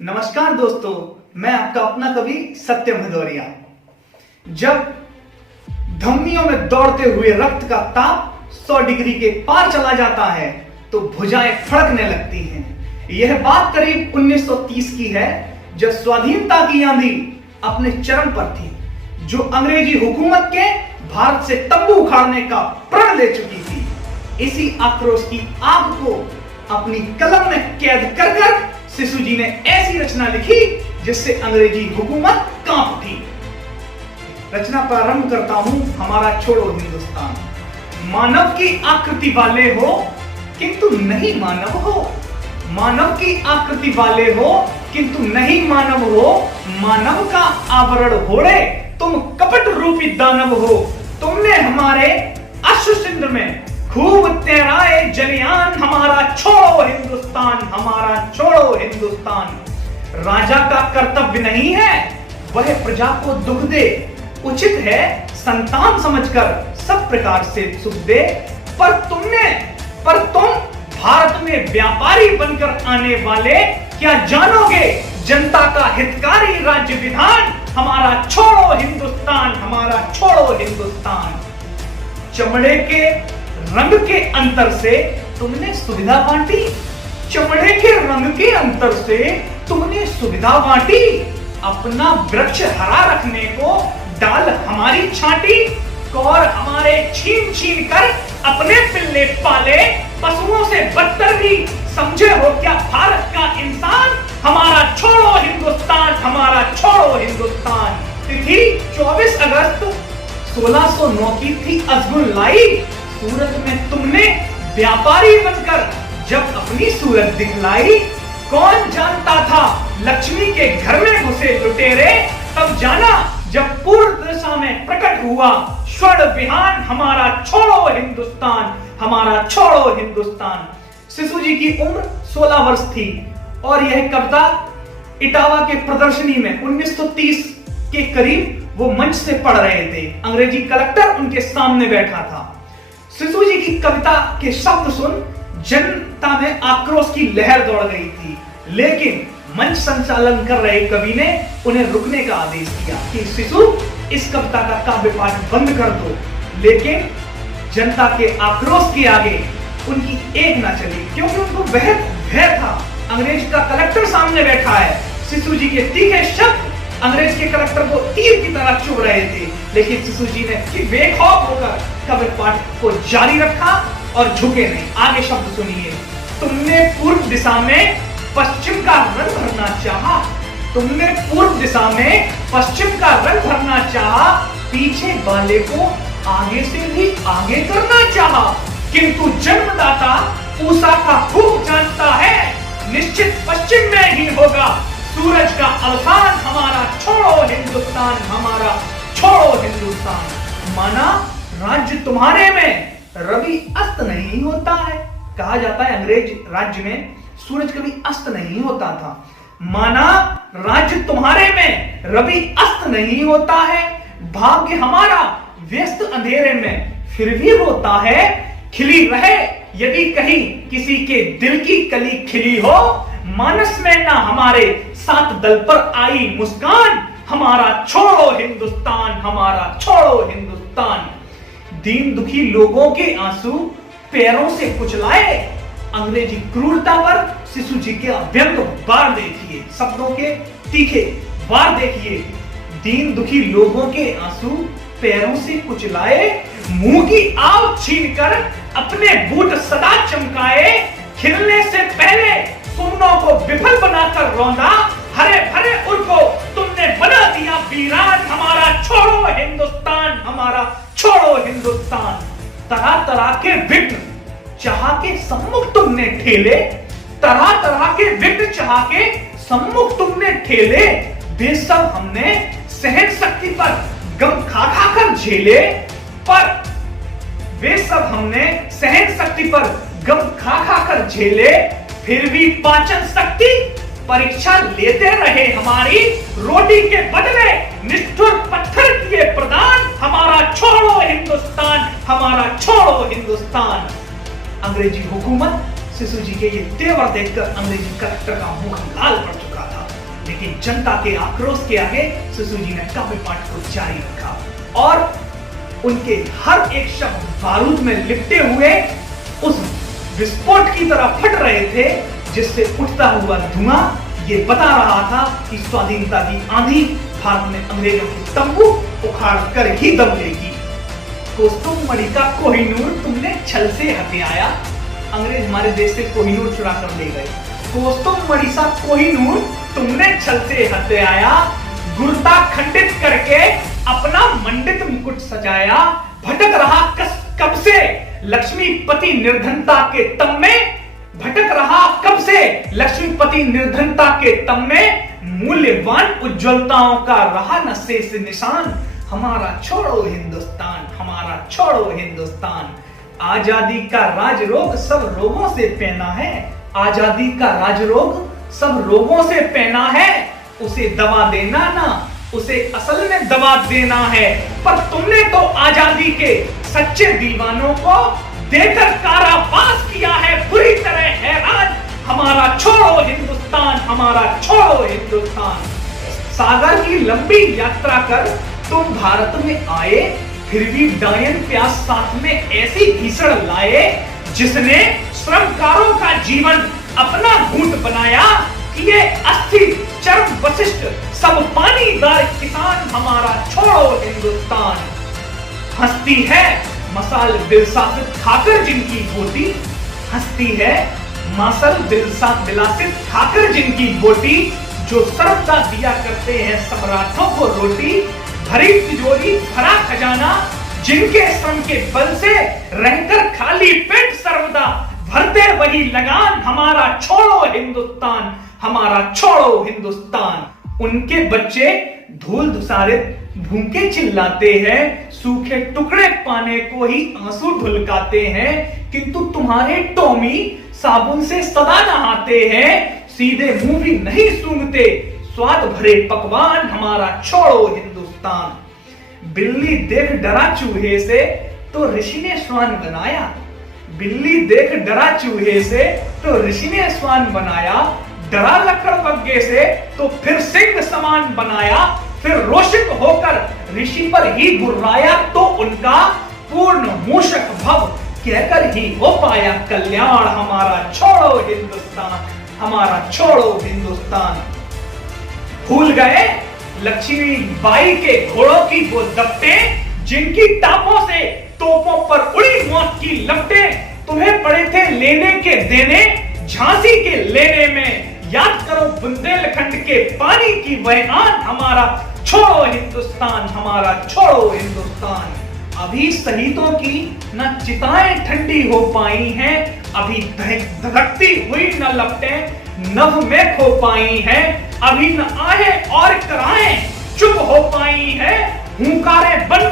नमस्कार दोस्तों, मैं आपका अपना कवि सत्यम भदौरिया। जब धमनियों में दौड़ते हुए रक्त का ताप 100 डिग्री के पार चला जाता है तो भुजाएं फड़कने लगती हैं। यह बात करीब 1930 की है, जब स्वाधीनता की आंधी अपने चरम पर थी, जो अंग्रेजी हुकूमत के भारत से तंबू उखाड़ने का प्रण ले चुकी थी। इसी आक्रोश की आग को अपनी कलम में कैद कर कर सिसु जी ने ऐसी रचना लिखी जिससे अंग्रेजी हुकूमत कांप उठी। रचना प्रारंभ करता हूं, हमारा छोड़ो हिंदुस्तान। मानव की आकृति वाले हो किंतु नहीं मानव हो, मानव की आकृति वाले हो किंतु नहीं मानव हो। मानव का आवरण होड़े तुम कपट रूपी दानव हो। तुमने हमारे अश्रु सिंधु में खूब तैराए जलियान। हमारा छोड़ो हिंदुस्तान, हमारा छोड़ो हिंदुस्तान। राजा का कर्तव्य नहीं है वह प्रजा को दुख दे, उचित है संतान समझकर सब प्रकार से सुख दे। पर तुम भारत में व्यापारी बनकर आने वाले क्या जानोगे जनता का हितकारी राज्य विधान। हमारा छोड़ो हिंदुस्तान, हमारा छोड़ो हिंदुस्तान। चमड़े के रंग के अंतर से तुमने सुविधा बांटी, चमड़े के रंग के अंतर से तुमने सुविधा बांटी। अपना वृक्ष हरा रखने को डाल हमारी छाटी। कौर हमारे छीन छीन कर अपने पिल्ले पाले। पशुओं से बदतर भी समझे हो क्या भारत का इंसान। हमारा छोड़ो हिंदुस्तान, हमारा छोड़ो हिंदुस्तान। तिथि 24 अगस्त 1609 की थी अजगुल लाई। सूरत में तुमने व्यापारी बनकर जब अपनी सूरत दिखलाई। कौन जानता था लक्ष्मी के घर में घुसे लुटेरे। तब जाना जब पूर्व दिशा में प्रकट हुआ स्वर्ण विहान। हमारा छोड़ो हिंदुस्तान, हमारा छोड़ो हिंदुस्तान। सिसु जी की उम्र 16 वर्ष थी और यह कविता इटावा के प्रदर्शनी में 1930 के करीब वो मंच से पढ़ रहे थे। अंग्रेजी कलेक्टर उनके सामने बैठा था। सिसु जी की कविता के शब्द सुन जनता में आक्रोश की लहर दौड़ गई थी, लेकिन मंच संचालन कर रहे कवि ने उन्हें रुकने का आदेश दिया कि सिसु इस कविता का काव्य पाठ बंद कर दो। लेकिन जनता के आक्रोश के आगे उनकी एक ना चली, क्योंकि उनको बेहद भय था। अंग्रेज का कलेक्टर सामने बैठा है। सिसु जी के तीखे शब्द अंग्रेज के कलेक्टर को तीर की तरह चुभ रहे थे, लेकिन सिसु जी ने बेखौफ होकर काव्य पाठ को जारी रखा और झुके नहीं। आगे शब्द सुनिए। तुमने पूर्व दिशा में पश्चिम का रंग भरना चाहा। तुमने पूर्व दिशा में पश्चिम का रंग भरना चाहा। पीछे वाले को आगे से भी आगे करना चाहा। किंतु जन्मदाता पूसा का खूब जानता है, निश्चित पश्चिम में ही होगा सूरज का अवसान। हमारा छोड़ो हिंदुस्तान, हमारा छोड़ो हिंदुस्तान। माना राज्य तुम्हारे में रवि अस्त नहीं होता है। कहा जाता है अंग्रेज राज्य में सूरज कभी अस्त नहीं होता था। माना राज्य तुम्हारे में रवि अस्त नहीं होता है। भाग्य हमारा व्यस्त अंधेरे में फिर भी रोता है। खिली रहे यदि कहीं किसी के दिल की कली खिली हो। मानस में ना हमारे सात दल पर आई मुस्कान। हमारा छोड़ो हिंदुस्तान, हमारा छोड़ो हिंदुस्तान। दीन दुखी लोगों के आंसू पैरों से कुचलाए। अंग्रेजी क्रूरता पर सिसु जी के अव्यंग वार देखिए, शब्दों के तीखे वार देखिए। दीन दुखी लोगों के आंसू पैरों से कुचलाए। मुंह की आव छीनकर अपने बूट सदा चमकाए। खिलने से पहले सुमनों को विफल बनाकर रौंदा। हरे भरे उर को तुमने बना दिया वीरान। हमारा छोड़ो हिंदुस्तान, हमारा छोड़ो हिंदुस्तान। तरह तरह के विघ्न चाह के सम्मुख तुमने ठेले। तरह तरह के विघ्न चाह के सम्मुख तुमने ठेले। वे सब हमने सहन शक्ति पर गम खा खा कर झेले। पर वे सब हमने सहन शक्ति पर गम खा खा कर झेले। फिर भी पाचन शक्ति परीक्षा लेते रहे हमारी। रोटी के बदले निष्ठुर पत्थर किए प्रदान। हमारा छोड़ो हिंदुस्तान, हमारा छोड़ो हिंदुस्तान। अंग्रेजी हुकूमत सिसु जी के ये तेवर देखकर अंग्रेजी कलेक्टर का मुंह लाल पड़ चुका था। लेकिन जनता के आक्रोश के आगे शिशु जी ने काव्य पाठ को जारी रखा और उनके हर एक शब्द बारूद में लिपटे हुए उस विस्फोट की तरह फट रहे थे, जिससे उठता हुआ धुआं ये बता रहा था कि स्वाधीनता की आंधी भारत में अंग्रेजों की तंबू उखाड़ कर ही दम लेगी। कोस्तुम मणि का कोहिनूर तुमने छल से हथियाया, अंग्रेज हमारे देश से कोहिनूर चुरा कर ले गए। कोस्तुम मणि सा कोहिनूर तुमने छल से हथियाया, गुरुता खंडित करके अपना मंडित मुकुट सजाया। भटक रहा कब से लक्ष्मीपति निर्धनता के तम में, भटक रहा कब से लक्ष्मीपति निर्धनता के तम में, मूल्यवान उज्ज्वलताओं का रहा न शेष निशान। हमारा छोड़ो हिंदुस्तान, हमारा छोड़ो हिंदुस्तान। आजादी का राजरोग सब रोगों से पहना है, आजादी का राजरोग सब रोगों से पहना है। उसे दवा देना ना, उसे असल में दवा देना है। पर तुमने तो आजादी के सच्चे दीवानों को देकर कारावास किया है, बुरी तरह हैरान। हमारा छोड़ो हिंदुस्तान, हमारा छोड़ो हिंदुस्तान। सागर की लंबी यात्रा कर तुम भारत में आए, फिर भी डायन प्यास साथ में ऐसी भीषण लाए, जिसने श्रमकारों का जीवन अपना घूंट बनाया। किए अस्थि चरम वशिष्ठ सब पानीदार किसान, हमारा छोड़ो हिंदुस्तान। हंसती है मसाल बिलासित खाकर जिनकी बोटी, हंसती है मसाल बिलासित खाकर जिनकी बोटी, जो सर्वदा दिया करते हैं सम्राटों को रोटी। भरी तिजोरी भरा खजाना, जिनके श्रम के बल से रहकर खाली पेट सर्वदा भरते वही लगान। हमारा छोड़ो हिंदुस्तान, हमारा छोड़ो हिंदुस्तान। उनके बच्चे धूल धुसारित भूखे चिल्लाते हैं, सूखे टुकड़े पाने को ही आंसू ढुलकाते हैं, किंतु तुम्हारे टॉमी साबुन से सदा नहाते हैं, सीधे मुंह भी नहीं सूंघते स्वाद भरे पकवान। हमारा छोड़ो हिंदुस्तान। बिल्ली देख डरा चूहे से तो ऋषि ने श्वान बनाया, बिल्ली देख डरा चूहे से तो ऋषि ने श्वान बनाया। डरा लकड़बग्गे से तो फिर सिंह समान बनाया, फिर रोषित होकर ऋषि पर ही गुर्राया, तो उनका पूर्ण मूषक भव कहकर ही हो पाया कल्याण। हमारा छोड़ो हिंदुस्तान, हमारा छोड़ो हिंदुस्तान। भूल गए लक्ष्मी बाई के घोड़ों की वो दफ्तें, जिनकी टापों से तोपों पर उड़ी मौत की लपटें। तुम्हें पड़े थे लेने के देने झांसी के लेने में, याद करो बुंदेलखंड के पानी की वह आन। हमारा छोड़ो हिंदुस्तान, हमारा छोड़ो हिंदुस्तान। अभी शहीदों की न चिताएं ठंडी हो पाई हैं, अभी धधकती हुई न लपटें नभ में खो पाई हैं, अभी न आहे और कराएं चुप हो पाई हैं। हुंकारें बन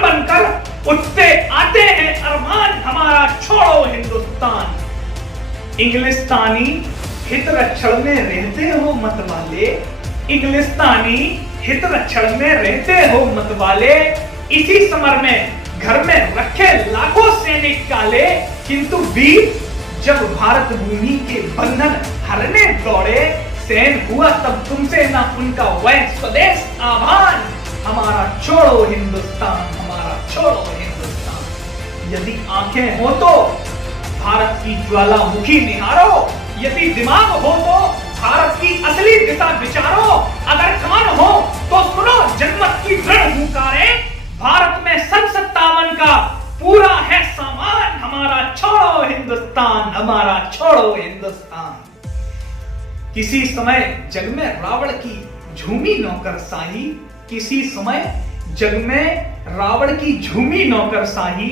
बनकर उठते आते हैं अरमान। हमारा छोड़ो हिंदुस्तान। इंग्लिस्तानी हित रक्षण में रहते हो मतवाले, इंग्लिस्तानी हित रक्षण में रहते हो मतवाले। इसी समर में घर में रखे लाखों सैनिक काले, किंतु वीर जब भारत भूमि के बंधन हरने दौड़े, सैन हुआ तब तुमसे ना उनका वह स्वदेश आभान। हमारा छोड़ो हिंदुस्तान, हमारा छोड़ो हिंदुस्तान। यदि आंखें हो तो भारत की ज्वालामुखी निहारो, यदि दिमाग हो तो भारत की असली दिशा विचारो, अगर कान हो तो सुनो जनमत की दृढ़ हुंकारें। भारत में सन 57 का पूरा है सामान। हमारा छोड़ो हिंदुस्तान, हमारा छोड़ो हिंदुस्तान। किसी समय जग में रावण की झूमी नौकरशाही, किसी समय जग में रावण की झूमी नौकरशाही,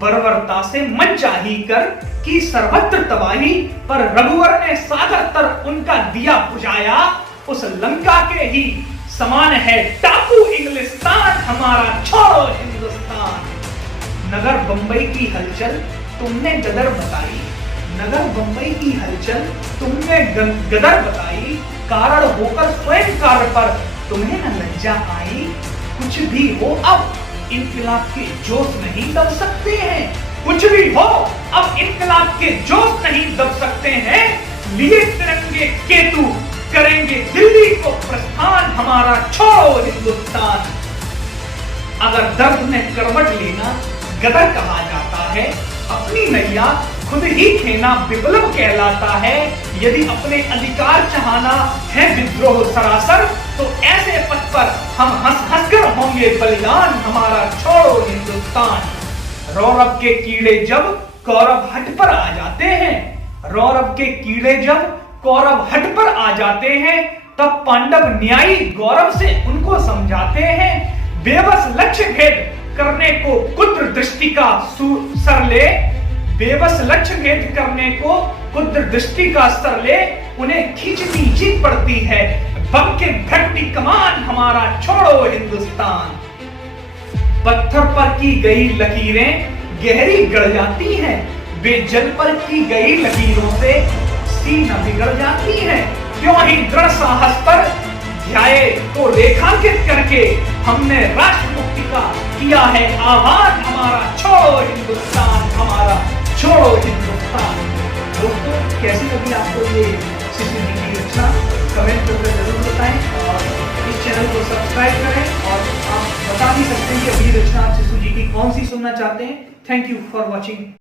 बर्बरता से मनचाही कर की सर्वत्र तबाही, पर रघुवर ने सागर तर उनका दिया बुझाया। उस लंका के ही समान है टापू इंग्लिस्तान। हमारा छोड़ो हिंदुस्तान। नगर बंबई की हलचल तुमने गदर बताई, नगर बंबई की हलचल तुमने गदर बताई। कारण होकर स्वयं कार्य पर तुम्हें न लज्जा आई। कुछ भी हो अब इनकलाब के जोश नहीं दब सकते हैं, कुछ भी हो अब इनकलाब के जोश नहीं दब सकते हैं। लिए तिरंगे केतु करेंगे दिल्ली को प्रस्थान, हमारा छोड़ो हिंदुस्तान। अगर दर्द में करवट लेना गदर कहा जाता है, अपनी नैया खुद ही खेना विप्लव कहलाता है। यदि अपने अधिकार चाहना है विद्रोह सरासर, तो ऐसे पथ पर हम हंस हंस कर होंगे बलिदान, हमारा छोड़ो हिंदुस्तान। रौरव के कीड़े जब कौरव हट पर आ जाते हैं, रौरव के कीड़े जब कौरव हट पर आ जाते हैं, तब पांडव न्यायी गौरव से उनको समझाते हैं। बेबस लक्ष्य भेद करने को कुद्र दृष्टि का सर ले, बेबस लक्ष्य भेद करने को कुद्र दृष्टि का सर ले, उन्हें खींचनी ही पड़ती है बम के भट्टी कमान, हमारा छोड़ो हिंदुस्तान। पत्थर पर की गई लकीरें गहरी गड़ जाती हैं, बेजल पर की गई लकीरों से सीना बिगड़ जाती है। क्यों ही दृढ़ साहस पर ध्याये को रेखांकित करके हमने राष्ट्र मुक्ति का किया है आह्वान, हमारा छोड़ो हिंदुस्तान, हमारा छोड़ो हिंदुस्तान। दोस्तों, कैसी लगी आपको ये शिशु जी की रचना? कमेंट करके जरूर बताएं और इस चैनल को सब्सक्राइब करें। और आप बता भी सकते हैं कि अगली रचना आप शिशु जी की कौन सी सुनना चाहते हैं। Thank you for watching.